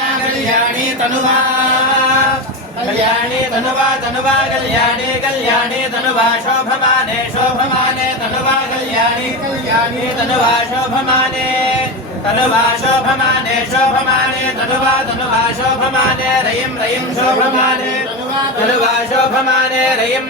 कल्याणी तनुवा कल्याणी तनुवा तनुवा कल्याणी कल्याणी तनुवा शोभमाने शोभमाने तनुवा कल्याणी कल्याणी तनुवा शोभमाने तनुवा शोभमाने शोभमाने तनुवा तनुवा शोभमाने रयिं रयिं शोभमाने तनुवा शोभमाने रयिं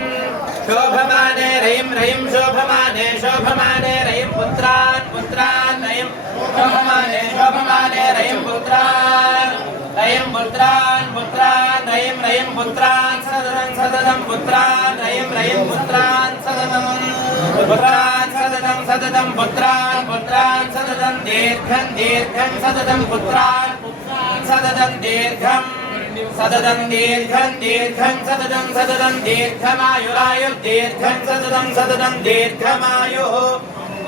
शोभमाने रयिं रयिं शोभमाने शोभमाने रयिं पुत्रान् पुत्रान् रयिं शोभमाने शोभमाने रयिं पुत्रान् रयिं पुत्रान् पुत्रान् रयिं रयिं पुत्रान् सदनं सदनं पुत्रान् रयिं रयिं पुत्रान् सदनं पुत्रान् सदनं सदनं पुत्रान् पुत्रान् सदनं दीर्घं दीर्घं सदनं पुत्रान् सदनं दीर्घं सदनं दीर्घं दीर्घं सदनं सदनं दीर्घमायुरायुर्दीर्घं सदनं सदनं दीर्घमायुः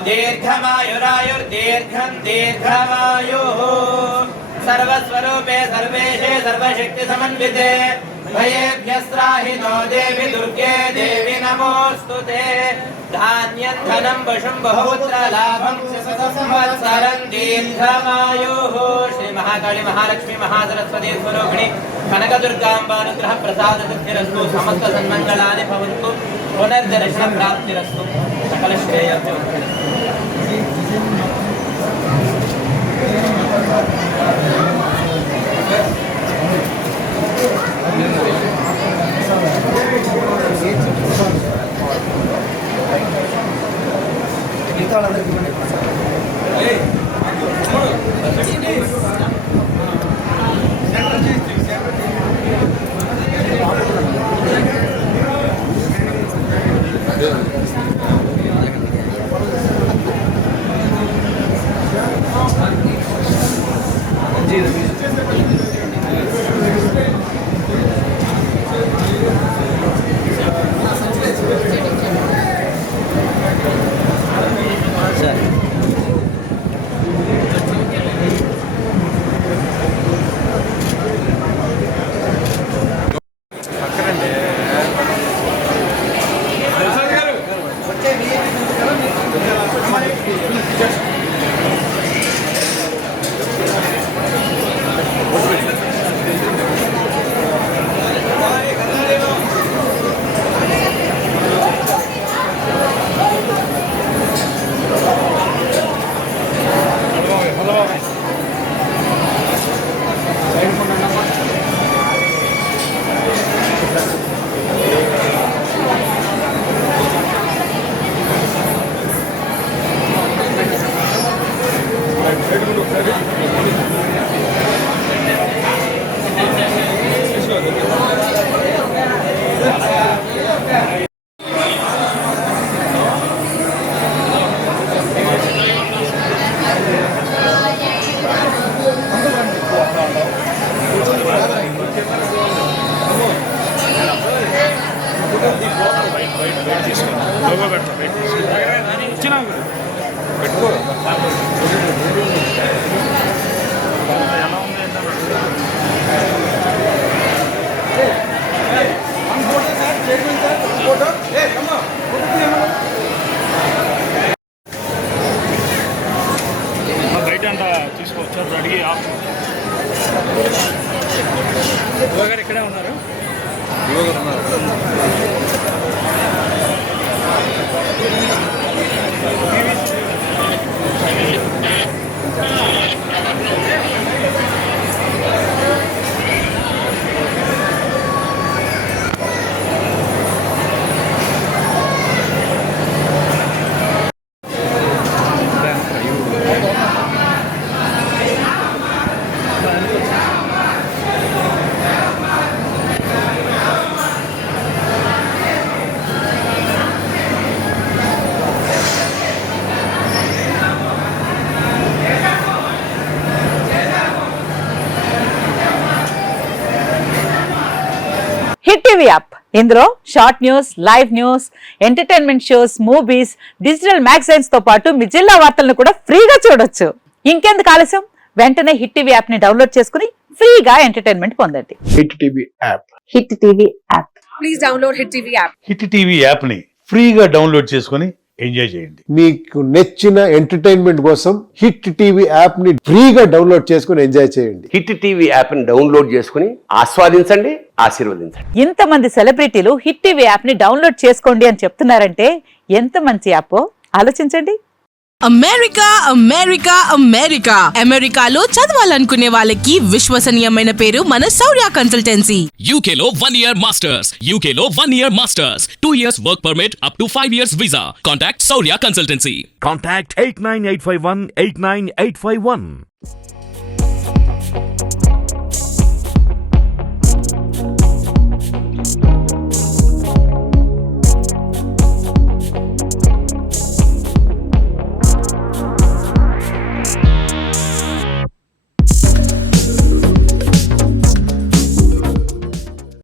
दीर्घमायुरायुर्दीर्घं दीर्घमायुः सर्वस्वरूपे सर्वेशे सर्वशक्ति समन्विते भयेभ्यस्त्राहि नो देवि दुर्गे देवि नमोऽस्तुते धान्यं धनं वशं बहुपुत्र लाभं संवत्सरं दीर्घमायुः श्री महाकाली महालक्ष्मी महासरस्वती स्वरूपिणी कनकदुर्गाम्बानुग्रह प्रसाद सिद्धिरस्तु समस्त सन्मंगलानि भवन्तु पुनर्दर्शन प्राप्तिरस्तु सकल श्रेयस्यो ఇక్కడే ఉన్నారు హిట్ టీవీ యాప్ ఇందులో short news, live news, entertainment shows, movies, digital magazines తో పాటు మీ జిల్లా వార్తలను కూడా ఫ్రీగా చూడొచ్చు. ఇంకెందుకు ఆలస్యం, వెంటనే హిట్ టీవీ యాప్ ని డౌన్లోడ్ చేసుకుని ఫ్రీగా ఎంటర్టైన్మెంట్ పొందండి. Hit TV app. Hit TV app. Please download hit TV app. Hit TV app ని ఫ్రీగా డౌన్లోడ్ చేసుకుని ఎంజాయ్ చేయండి. మీకు నచ్చిన ఎంటర్టైన్మెంట్ కోసం హిట్ టీవీ యాప్ ని ఫ్రీగా డౌన్లోడ్ చేసుకుని ఎంజాయ్ చేయండి. హిట్ టీవీ యాప్ ని డౌన్లోడ్ చేసుకుని ఆస్వాదించండి, ఆశీర్వదించండి. ఇంతమంది సెలబ్రిటీలు హిట్ టీవీ యాప్ ని డౌన్లోడ్ చేసుకోండి అని చెప్తున్నారంటే ఎంత మంచి యాప్ ఆలోచించండి. అమెరికా అమెరికా అమెరికా అమెరికాలో చదవాలనుకునే వాళ్ళకి విశ్వసనీయమైన పేరు మన శౌర్య కన్సల్టెన్సీ. UK లో 1 year masters. UK లో 1 year masters. 2 years work permit up to 5 years visa. Contact Saurya Consultancy. Contact 89851 89851.